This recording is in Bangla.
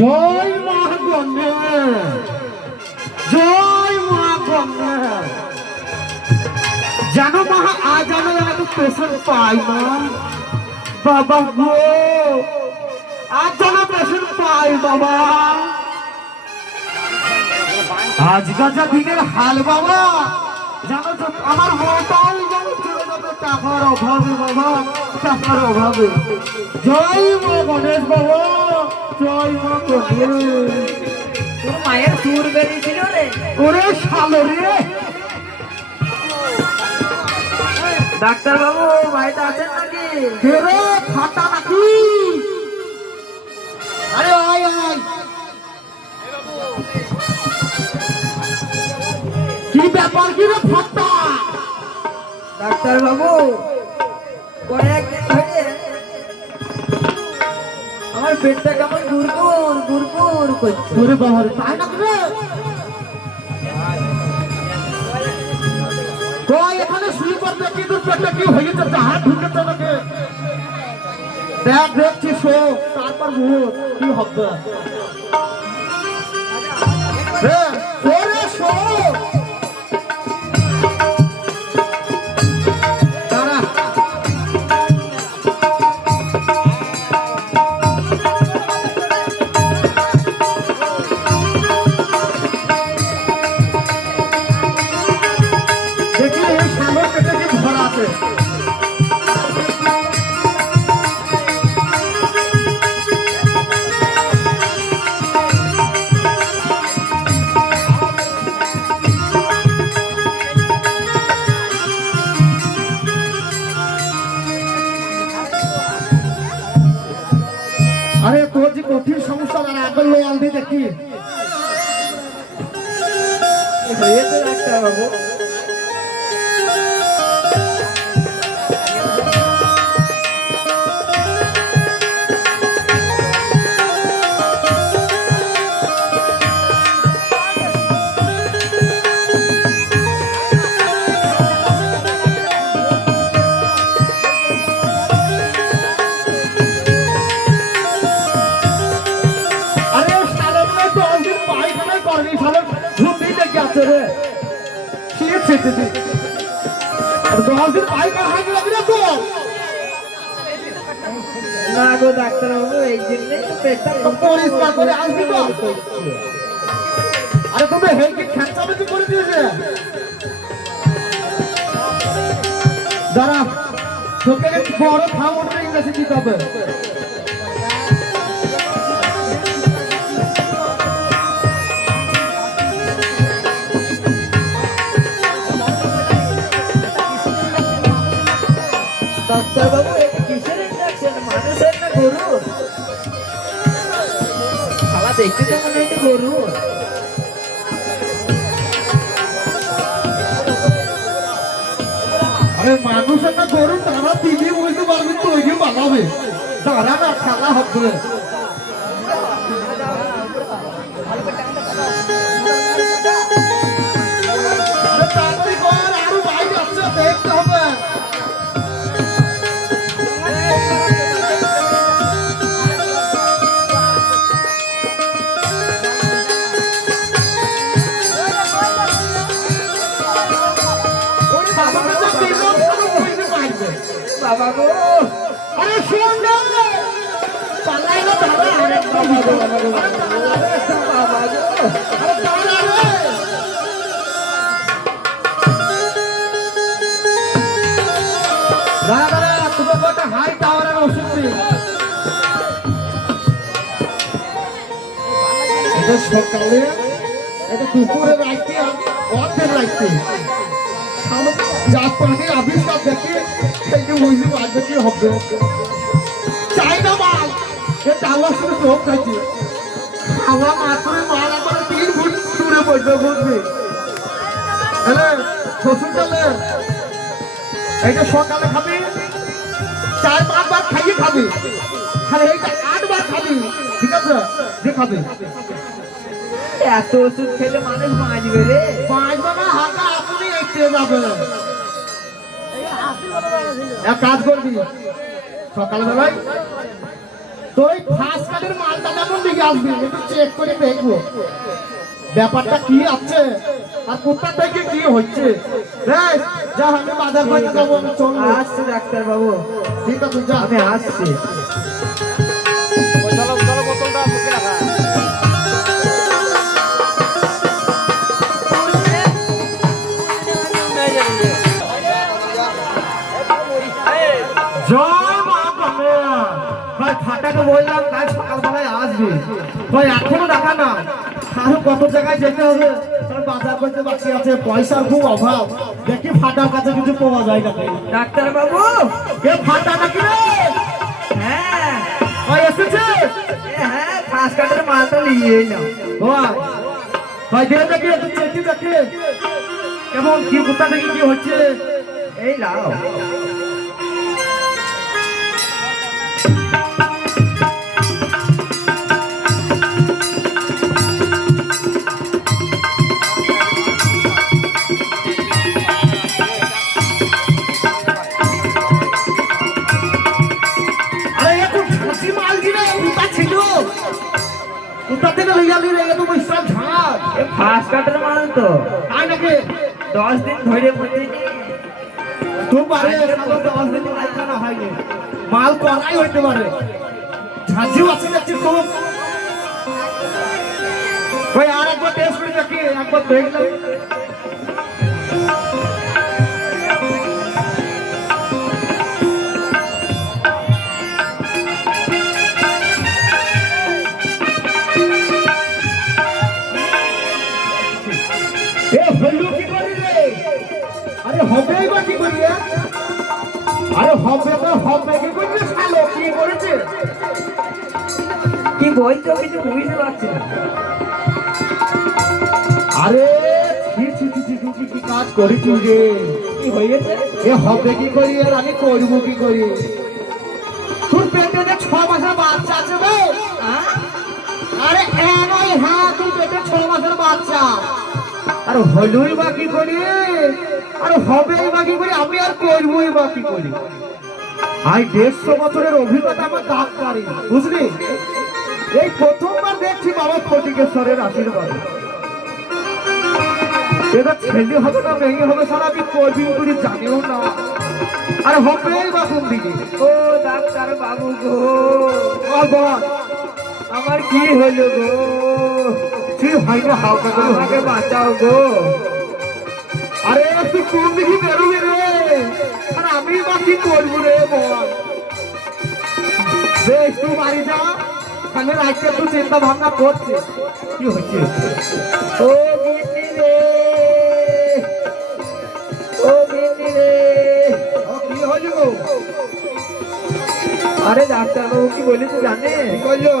জয় মা গণেশ, জয় মা গণেশ। জানো মা, আজ আমি এত পেশেন্ট পাই না বাবা গো, আজ যেন পেশেন্ট পাই বাবা। আজকাল যা দিনের হাল বাবা, জানো তো আমার মোটাই যেন চলে যাবে টাকার অভাবে বাবা, টাকার অভাবে। জয় মা গণেশ বাবা, জয় মা গণেশ। তোর মায়ের সুর বেরিয়েছিল রে। ওরে শালো রে। ডাক্তার বাবু বাড়িতে আছেন নাকি? রে খাতা নাকি? আরে আয় আয়। কি ব্যাপার কি রে ফাটা? ডাক্তার বাবু কয়েকদিন ধরে আমার পেটটা কেমন গুড়গুড় গুড়গুড় করছে। ওরে বাবা রে, তাই নাকি রে? তো এখানে শুয়ে পড়বে কি তোর পেটে কি হয়ে গেছে? হাত ঢুকেছে নাকি? দেখ দেখছি শো, তারপর মুখ কি হবে রে? ওরে শো তারা। দেখি এই সামনের পেটে কি ভরা আছে। আরে তোর যে কঠিন সমস্যা তারা আগল লোয়াল দিয়ে দেখি। হয়েছে ডাক্তার বাবু। আরে শালা মনে তো অন্তিম পায়খানায় করবি, শালা ঘুমই লেগে আছে রে। ঠিক আছে আর 10 দিন পায়খানা হয়ে গেল না তো? না গো ডাক্তার বাবু, এই জন্যই তো পেটটা পরিষ্কার করে আসবি তো। আরে তুমি হেলকে খেঁচামেচি করে দিয়েছে। দাঁড়া, তোকে বড় থার্মোমিটার ইংরেজি দিতে হবে। ডাক্তার বাবু এটা কিসের ইনজেকশন, মানুষের না গরুর? শালা দেখতে তো মনে হচ্ছে গরুর। আরে মানুষ একটা গরু তারা দিদি বুঝতে পারবে, তৈরি বানাবে তারা না খেলা হবে। আরে তাড়াতাড়ি কর, আরো বাইরে আসছে দেখতে হবে। ওরে বাবা রে, তো তিনজন খারাপ হইতে পারবে। বাবা গো, আরে শোন না, পালাই না দাঁড়া। আরে বাবা গো, আরে দাঁড়া রে, বাবা গো। আরে দাঁড়া রে। দাঁড়া দাঁড়া, তোমাকে একটা হাই টাওয়ারের ওষুধ দিই। এটা সকালে, এটা দুপুরে রাখতে, অর্ধেক রাখতে জাত পানির আবিষ্কার দেখে সেই বুঝতে পারবে কি হবে। চাই না মাল, এটা আমার শুধু লোক খাইছে। খাওয়া মাত্র মাল আমার 3 ফুট দূরে পড়বে, বুঝবি? হ্যাঁ শ্বশুর চলে, এইটা সকালে খাবি, 4-5 বার খাইয়ে খাবি, আর এইটা 8 বার খাবি, ঠিক আছে? যে খাবি এত ওষুধ খেলে মানুষ বাঁচবে রে? বাঁচবে না, হাঁটা আপনি এগিয়ে যাবে। এক কাজ করবি, সকালবেলায় তো এই ফার্স্ট কার্ডের মালটা যখন দিকে আসবে একটু চেক করে দেখবো ব্যাপারটা কি আছে আর কোথা থেকে কি হচ্ছে। এই, যা আমি বাজার করে যাবো, আমি চলবো। আসছি ডাক্তার বাবু, ঠিক আছে যা। আমি আসছি। জয় মা কামেয়া। ভাই ফাটাকে বললাম কাল সকালবেলায় আসবে, ভাই এখনো দেখা না। আরো কত জায়গায় যেতে হবে, তার বাজার করতে বাকি আছে, পয়সার খুব অভাব। দেখি ফাটার কাছে কিছু পাওয়া যায় নাকি। ডাক্তার বাবু, এ ফাটা নাকি রে? হ্যাঁ ভাই এসেছে? হ্যাঁ, ফার্স্ট কার্ডের মালটা নিয়ে নাও। ভাই ভাই দেখে দেখি একটু চেকি দেখে কেমন কি কোথা থেকে কি হচ্ছে। এই লাও। আরে এত ঝাঁচি মাল দিলে কোথা ছিল, কোথা থেকে লইয়ালি রে? এত বিশাল ঝাঁজ। ফার্স্ট কার্ডের মাল তো তাই নাকি? 10 দিন ধরে বুঝিনি। তো পারে সালো 10 দিন পায়খানা হয়নি, মাল করাই হইতে পারে। ঝাঁঝিও আছে দেখছি খুব। ভাই আর একবার টেস্ট করে দেখি, একবার দেখলাম। এ হইলো কি করি রে? আরে হবেই বা কি করি রে? আরে হবে তো হবে কি করি রে? শালো কি করেছে? কি বলছো কিছু বুঝতে পারছি না। আরে ছি ছি ছি ছি, তুই কি কাজ করেছিস রে? কি হয়ে গেছে? এ হবে কি করি আর আমি করবো কি করি? তোর পেটে যে 6 মাসের বাচ্চা আছে রে? হ্যাঁ? আরে নয়, হ্যাঁ তোর পেটে 6 মাসের বাচ্চা। আর হলোই বা কি করি, আর হবেই বা কি করি, আমি আর করবোই বা কি করি? আই 150 বছরের অভিজ্ঞতা আমার ডাক্তারি, বুঝলি? এই প্রথমবার দেখছি বাবা ফটিকেশ্বরের আশীর্বাদ। এটা ছেলে হবে না মেয়ে হবে সারা আমি কদিন করে জানিও না। আর হবেই বা কোন দিকে? ও ডাক্তার বাবু গো, বল বল, আমার কি হলো গো? তুই হয়তো হালকা করে আমাকে বাঁচাও গো। আরে তুই কোন দিকে বেরোবি রে? আর আমি বা কি করবো রে বল? বেশ তুই বাড়ি যা, তাহলে রাখতে একটু চিন্তা ভাবনা করছে কি হচ্ছে। ও গিন্নি রে, ও গিন্নি রে। ও কি হলো গো? আরে ডাক্তার বাবু কি বলেছে জানে? কি করলো?